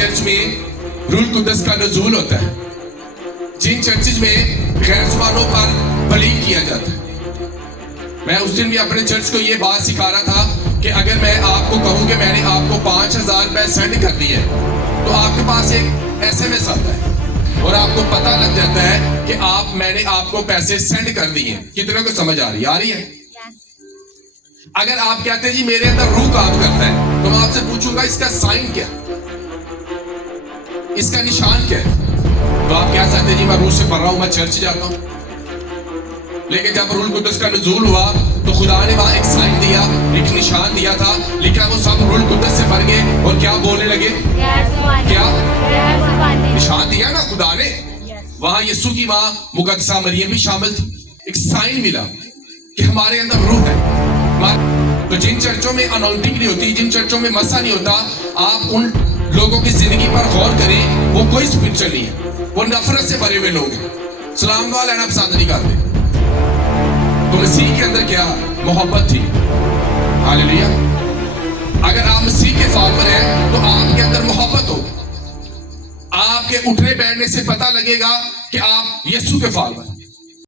Church में rule कुदस का नज़ूल होता है, जिन चर्चेज में गैर ज़ुबानों पर बलीग किया जाता है। मैं उस दिन भी अपने चर्च को ये बात सिखा रहा था कि अगर मैं आपको कहूँ कि मैंने आपको 5,000 रुपये सेंड कर दिए, तो आपके पास एक SMS आता है और आपको पता लग जाता है कि मैंने आपको पैसे सेंड कर दिए। कितने को समझ आ रही है? अगर आप कहते हैं जी मेरे अंदर रूह काम करता है, तो मैं आपसे पूछूंगा इसका साइन क्या, इसका निशान क्या है? तो आप कह सकते हैं जी मैं रूह से पढ़ रहा हूं, मैं चर्च जाता हूं। लेकिन जब रूह कुदस का नुज़ूल हुआ तो खुदा ने वहां एक साइन दिया, एक निशान दिया था, लिखा वो सब रूह कुदस से भर गए और क्या बोलने लगे? क्या निशान दिया ना खुदा ने? वहां यीशु की मां मुकद्दसा मरियम भी शामिल थी। एक साइन मिला कि हमारे अंदर रूह है। तो जिन चर्चों में अनॉइंटिंग नहीं होती, जिन चर्चों में मसा नहीं होता, आप उन लोगों की जिंदगी पर गौर करें, वो कोई स्पिरिचुअल नहीं है, वो नफरत से भरे हुए लोग हैं, सलाम दुआ लेना पसंद नहीं करते। तो मसीह के अंदर क्या मोहब्बत थी। हालेलुया। अगर आप मसीह के फॉलोअर हैं तो आपके अंदर मोहब्बत होगी। आपके उठने बैठने से पता लगेगा कि आप यीशु के फॉलोअर हैं।